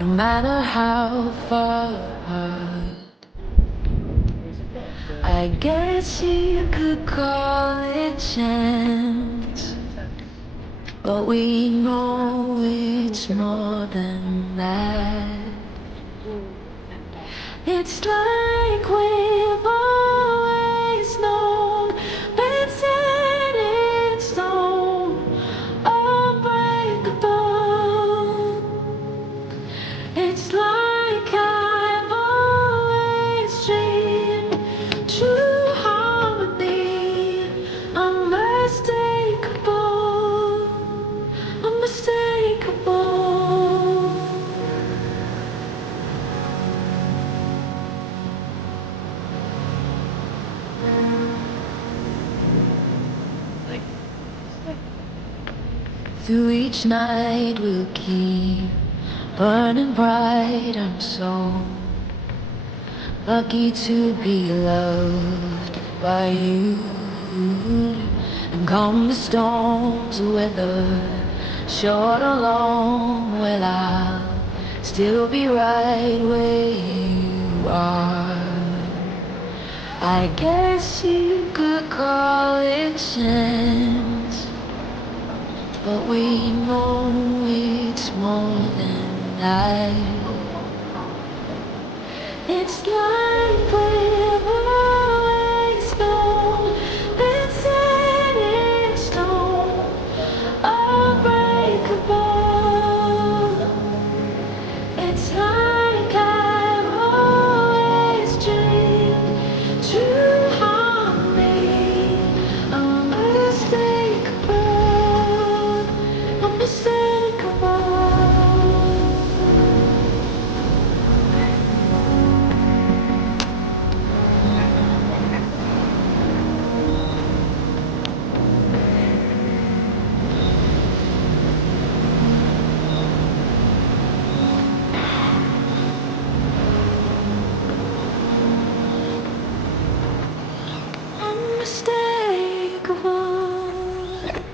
No matter how far, I guess you could call it chance, but we know it's more than that. It's like we've always known, been set in stone, unbreakable. It's like I've always dreamed, true harmony, unmistakable, unmistakable. Through each night we'll keep burning bright. I'm so lucky to be loved by you. And come the storms, weather short or long, well, I'll still be right where you are. I guess you could call it chance, but we know it's more than that. It's like we've always known, been set in stone, unbreakable. It's like I've always dreamed, true harmony, unmistakable, unmistakable. Unmistakable.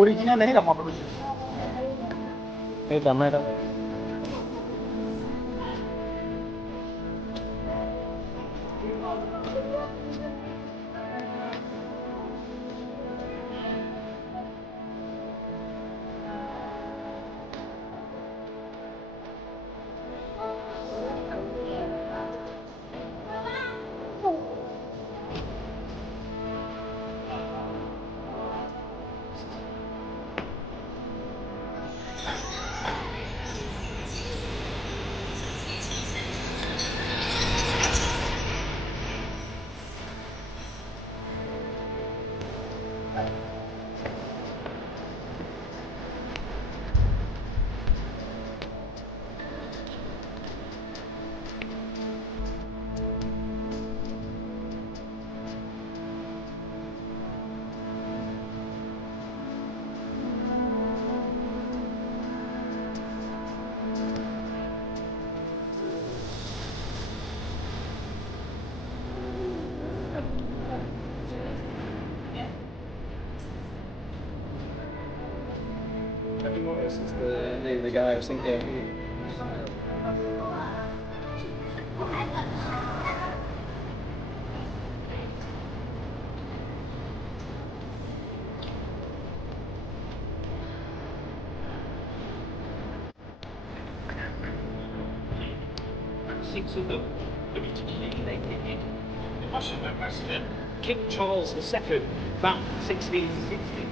Original है का model itu mana? 6 of them originally dated in the Russian ambassador King Charles II, about 1660.